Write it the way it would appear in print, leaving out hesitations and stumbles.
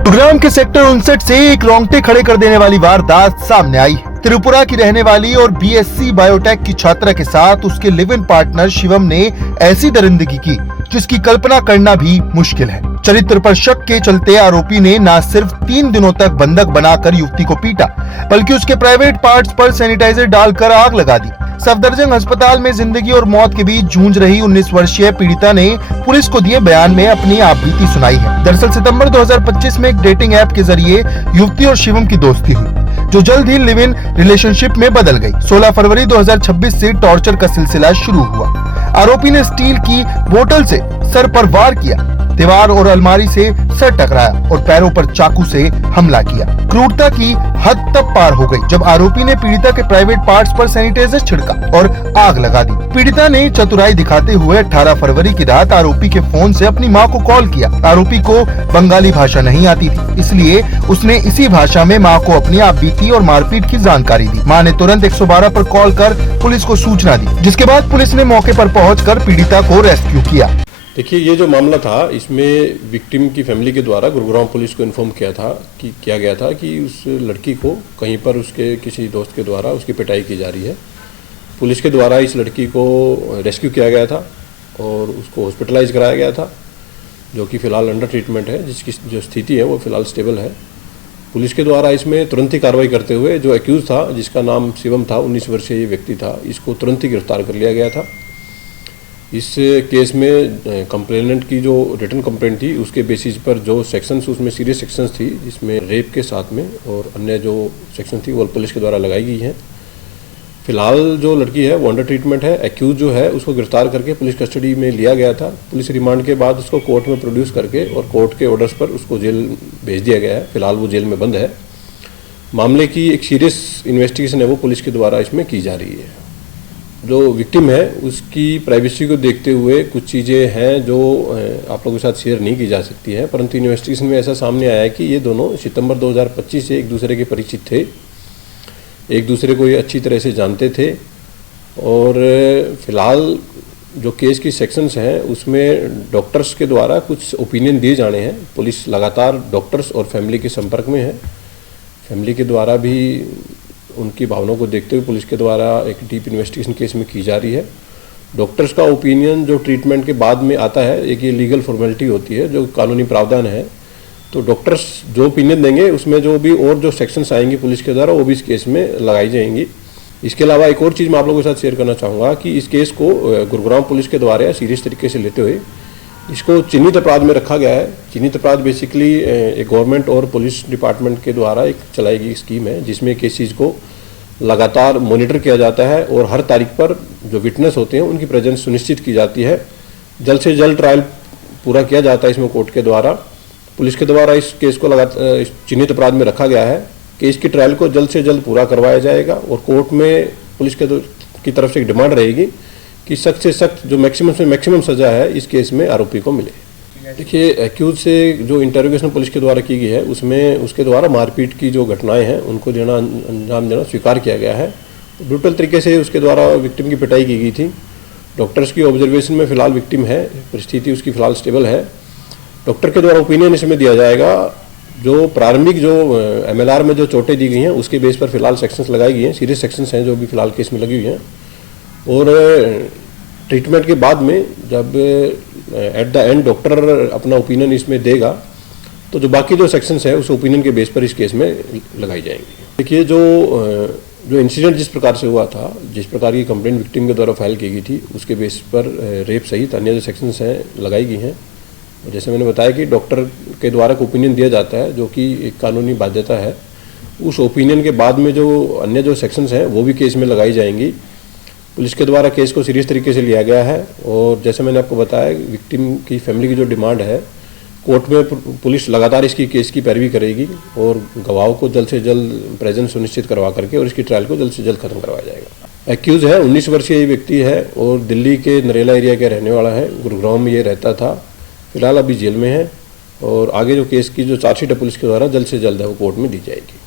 गुरुग्राम के सेक्टर 59 से एक रोंगटे खड़े कर देने वाली वारदात सामने आई। त्रिपुरा की रहने वाली और बीएससी बायोटेक की छात्रा के साथ उसके लिव इन पार्टनर शिवम ने ऐसी दरिंदगी की जिसकी कल्पना करना भी मुश्किल है। चरित्र पर शक के चलते आरोपी ने न सिर्फ 3 दिनों तक बंधक बनाकर युवती को पीटा, बल्कि उसके प्राइवेट पार्ट्स पर सैनिटाइजर डालकर आग लगा दी। सफदरजंग अस्पताल में जिंदगी और मौत के बीच जूझ रही 19 वर्षीय पीड़िता ने पुलिस को दिए बयान में अपनी आपबीती सुनाई है। दरअसल सितंबर 2025 में एक डेटिंग ऐप के जरिए युवती और शिवम की दोस्ती हुई, जो जल्द ही लिव इन रिलेशनशिप में बदल गई। 16 फरवरी 2026 से टॉर्चर का सिलसिला शुरू हुआ। आरोपी ने स्टील की बोतल से सर पर वार किया, दीवार और अलमारी से सर टकराया और पैरों पर चाकू से हमला किया। क्रूरता की हद तब पार हो गई जब आरोपी ने पीड़िता के प्राइवेट पार्ट्स पर सैनिटाइजर छिड़का और आग लगा दी। पीड़िता ने चतुराई दिखाते हुए 18 फरवरी की रात आरोपी के फोन से अपनी मां को कॉल किया। आरोपी को बंगाली भाषा नहीं आती थी, इसलिए उसने इसी भाषा में मां को अपनी आपबीती और मारपीट की जानकारी दी। मां ने तुरंत 112 पर कॉल कर पुलिस को सूचना दी, जिसके बाद पुलिस ने मौके पर पहुंचकर पीड़िता को रेस्क्यू किया। देखिए, ये जो मामला था इसमें विक्टिम की फैमिली के द्वारा गुरुग्राम पुलिस को इन्फॉर्म किया गया था कि उस लड़की को कहीं पर उसके किसी दोस्त के द्वारा उसकी पिटाई की जा रही है। पुलिस के द्वारा इस लड़की को रेस्क्यू किया गया था और उसको हॉस्पिटलाइज कराया गया था, जो कि फ़िलहाल अंडर ट्रीटमेंट है, जिसकी जो स्थिति है वो फ़िलहाल स्टेबल है। पुलिस के द्वारा इसमें तुरंत ही कार्रवाई करते हुए जो एक्यूज़ था, जिसका नाम शिवम था, 19 वर्षीय व्यक्ति था, इसको तुरंत ही गिरफ्तार कर लिया गया था। इस केस में कंप्लेनेंट की जो रिटन कंप्लेंट थी उसके बेसिस पर जो सेक्शंस उसमें सीरियस सेक्शंस थी, जिसमें रेप के साथ में और अन्य जो सेक्शन थी वो पुलिस के द्वारा लगाई गई हैं। फिलहाल जो लड़की है वो अंडर ट्रीटमेंट है। एक्यूज जो है उसको गिरफ्तार करके पुलिस कस्टडी में लिया गया था। पुलिस रिमांड के बाद उसको कोर्ट में प्रोड्यूस करके और कोर्ट के ऑर्डर्स पर उसको जेल भेज दिया गया है। फिलहाल वो जेल में बंद है। मामले की एक सीरियस इन्वेस्टिगेशन है वो पुलिस के द्वारा इसमें की जा रही है। जो विक्टिम है उसकी प्राइवेसी को देखते हुए कुछ चीज़ें हैं जो आप लोगों के साथ शेयर नहीं की जा सकती हैं, परंतु इन्वेस्टिगेशन में ऐसा सामने आया है कि ये दोनों सितंबर 2025 से एक दूसरे के परिचित थे, एक दूसरे को ये अच्छी तरह से जानते थे। और फिलहाल जो केस की सेक्शंस हैं उसमें डॉक्टर्स के द्वारा कुछ ओपिनियन दिए जाने हैं। पुलिस लगातार डॉक्टर्स और फैमिली के संपर्क में है। फैमिली के द्वारा भी उनकी भावनाओं को देखते हुए पुलिस के द्वारा एक डीप इन्वेस्टिगेशन केस में की जा रही है। डॉक्टर्स का ओपिनियन जो ट्रीटमेंट के बाद में आता है, एक ये लीगल फॉर्मेलिटी होती है, जो कानूनी प्रावधान है। तो डॉक्टर्स जो ओपिनियन देंगे उसमें जो भी और जो सेक्शंस आएंगी पुलिस के द्वारा वो भी इस केस में लगाई जाएंगी। इसके अलावा एक और चीज़ मैं आप लोगों के साथ शेयर करना चाहूँगा कि इस केस को गुरुग्राम पुलिस के द्वारा सीरियस तरीके से लेते हुए इसको चिन्हित अपराध में रखा गया है। चिन्हित अपराध बेसिकली एक गवर्नमेंट और पुलिस डिपार्टमेंट के द्वारा एक चलाई गई स्कीम है, जिसमें केसेस को लगातार मॉनिटर किया जाता है और हर तारीख पर जो विटनेस होते हैं उनकी प्रेजेंस सुनिश्चित की जाती है। जल्द से जल्द ट्रायल पूरा किया जाता है इसमें कोर्ट के द्वारा। पुलिस के द्वारा इस केस को लगातार चिन्हित अपराध में रखा गया है। केस की ट्रायल को जल्द से जल्द पूरा करवाया जाएगा और कोर्ट में पुलिस की तरफ से एक डिमांड रहेगी कि सख्त से सख्त जो मैक्सिमम से मैक्सिमम सजा है इस केस में आरोपी को मिले। देखिए, एक्यूज से जो इंटरोगेशन पुलिस के द्वारा की गई है उसमें उसके द्वारा मारपीट की जो घटनाएं हैं उनको अंजाम देना स्वीकार किया गया है। ब्रूटल तरीके से उसके द्वारा विक्टिम की पिटाई की गई थी। डॉक्टर्स की ऑब्जर्वेशन में फिलहाल विक्टिम है, परिस्थिति उसकी फिलहाल स्टेबल है। डॉक्टर के द्वारा ओपिनियन इसमें दिया जाएगा। जो प्रारंभिक जो MLR में जो चोटें दी गई हैं उसके बेस पर फिलहाल सेक्शंस लगाई गई हैं, सीरियस सेक्शंस हैं जो भी फिलहाल केस में लगी हुई हैं। और ट्रीटमेंट के बाद में जब एट द एंड डॉक्टर अपना ओपिनियन इसमें देगा तो जो बाकी जो सेक्शंस है उस ओपिनियन के बेस पर इस केस में लगाई जाएंगी। देखिए, जो इंसिडेंट जिस प्रकार से हुआ था, जिस प्रकार की कंप्लेंट विक्टिम के द्वारा फाइल की गई थी, उसके बेस पर रेप सहित अन्य जो सेक्शंस हैं लगाई गई हैं। जैसे मैंने बताया कि डॉक्टर के द्वारा ओपिनियन दिया जाता है, जो कि एक कानूनी बाध्यता है। उस ओपिनियन के बाद में जो अन्य जो सेक्शंस हैं वो भी केस में लगाई जाएंगी। पुलिस के द्वारा केस को सीरियस तरीके से लिया गया है और जैसे मैंने आपको बताया, विक्टिम की फैमिली की जो डिमांड है, कोर्ट में पुलिस लगातार इसकी केस की पैरवी करेगी और गवाहों को जल्द से जल्द प्रेजेंस सुनिश्चित करवा करके और इसकी ट्रायल को जल्द से जल्द खत्म करवाया जाएगा। एक्यूज है 19 वर्षीय व्यक्ति है और दिल्ली के नरेला एरिया का रहने वाला है। गुरुग्राम में ये रहता था। फिलहाल अभी जेल में है और आगे जो केस की जो चार्जशीट है पुलिस के द्वारा जल्द से जल्द है वो कोर्ट में दी जाएगी।